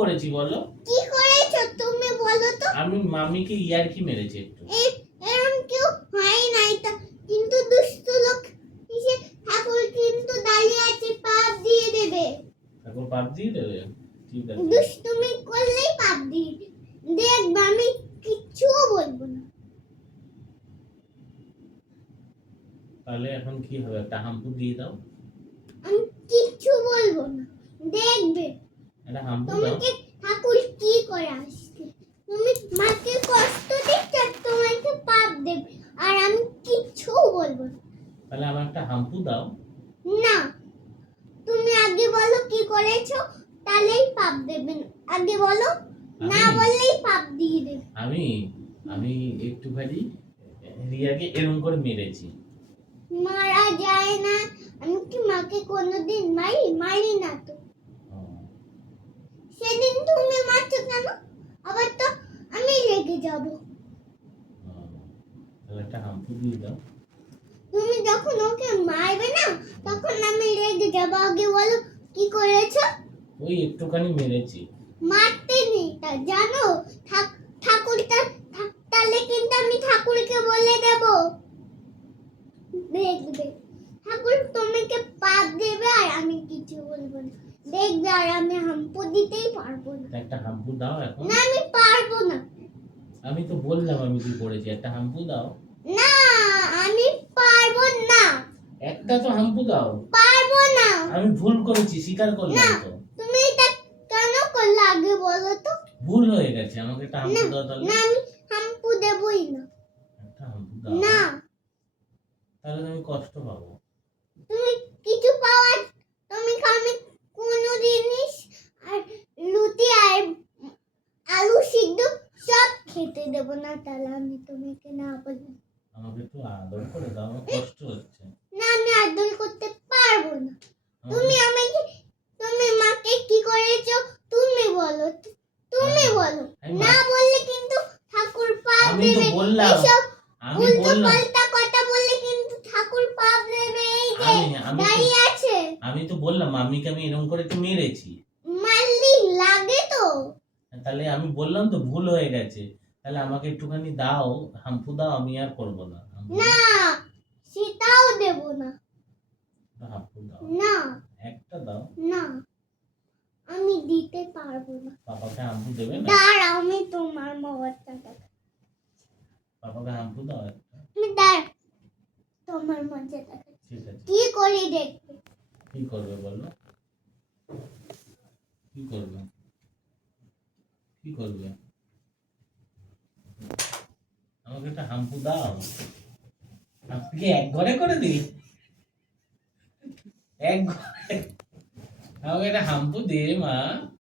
করেছি বলো? কি করেছো তুমি বলো তো? আমি মামিকে ইয়ার্কি মেরেছি একটু। এরকম কেউ হয় নাই তা, কিন্তু দুষ্টু লোক এসে ঠাকুর কিন্তু দাঁড়িয়ে আছে, পাপ দিয়ে দেবে। ঠাকুর পাপ দিয়ে দেবে? ঠিক আছে। দুষ্টুমি করলেই পাপ দিয়ে দেবে। দেখবা আমি কিচ্ছু বলবো না। তাহলে এখন কি হবে? একটা হাম্পু দিয়ে দাও। আমি কিচ্ছু বলবো না, দেখবে একটা হাম্পু দাও। তোমাকে ঠাকুর কি করে আসছে। তুমি মাকে কষ্ট দিচ্ছ, তোমাকে পাপ দেবে, আর আমি কিচ্ছু বলবো না। তাহলে আমার একটা হাম্পু দাও। না, তুমি আগে বলো কি করেছো, তাহলেই পাপ দেবেন। আগে বলো, না বললেই পাপ দিয়ে দেবে। আমি একটুখানি রিয়াকে এরকম করে মেরেছি। মারা যায় না। আমি কি মাকে কোনোদিন মারি না তো। সেদিন তুমি মারছো কেন? আবার তো আমি রেগে যাব। তাহলে একটা হাম্পু দিয়ে দাও। তুমি যখন ওকে মারবে না, তখন আমি রেগে যাব। আগে বলো কি করেছো। ওই একটুখানি মেরেছি। মারতে নেই তা জানো, ঠাকুরটা তাহলে কিন্তু আমি ঠাকুরকে বলে দেব। দেখবে ঠাকুর তোমাকে পাপ দেবে, আর আমি কিছু বলবো না। দেখবে, আর আমি হাম্পু দিতেই পারবো না। একটা হাম্পু দাও এখন। না, আমি পারবো না। আমি তো বললাম আমি কি করেছি, একটা হাম্পু দাও। না, আমি পারবো না। একটা তো হাম্পু দাও। পারবো না। আমি ভুল করেছি, স্বীকার করলাম তো। তুমি এটা কেন করলে আগে বলো তো। ভুল হয়ে গেছে, আমাকে একটা হাম্পু দাও তাহলে। না, আমি হাম্পু দেবই না। একটা হাম্পু দাও। না, তাহলে আমি কষ্ট পাবো। তুমি কিছু পাওয়ার, তুমি আমি কোনো জিনিস আর লুচি আর আলু সিদ্ধ সব খেতে দেব না, তাহলে আমি তোমাকে না বলবো। আমাকে একটু আদর করে দাও, আমার কষ্ট হচ্ছে। না, আমি আদর করতে পারবো না। তুমি আমাকে, তুমি মাকে কি করেছো তুমি বলো, তুমি বলো। না বললে কিন্তু ঠাকুর পাপ আমি তো দেবে। বললাম, এইসব আমি উল্টো বললাম, পাল্টা কথা বললে কিন্তু ঠাকুর পাপ দেবে। এই যে আমি দাঁড়িয়ে আছে, আমি তো বললাম মামিকে আমি এরকম করে একটু মেরেছি। মারলি লাগে তো। তাহলে আমি বললাম তো ভুল হয়ে গেছে, তাহলে আমাকে একটুখানি দাও, হাম্পু দাও, আমি আর করবো না। না, সেটাও দেব না। হাম্পু দাও, না, একটা দাও। না, আমি দিতে পারবো না। পাপাকে হাম্পু দেবে না? দাঁড়াও, আমি তোমার মজাটা দেখাচ্ছি। পাপাকে হাম্পু দাও একটা। আমি দাঁড়াও, তোমার মজা দেখাচ্ছি। ঠিক আছে, কি করি দেখবে। কি করবে বলো? কি করবে? কি করবে? আমাকে একটা হাম্পু দাও। আপনি এক ঘরে করে দিই, এক ঘরে। আমাকে একটা হাম্পু দে মা।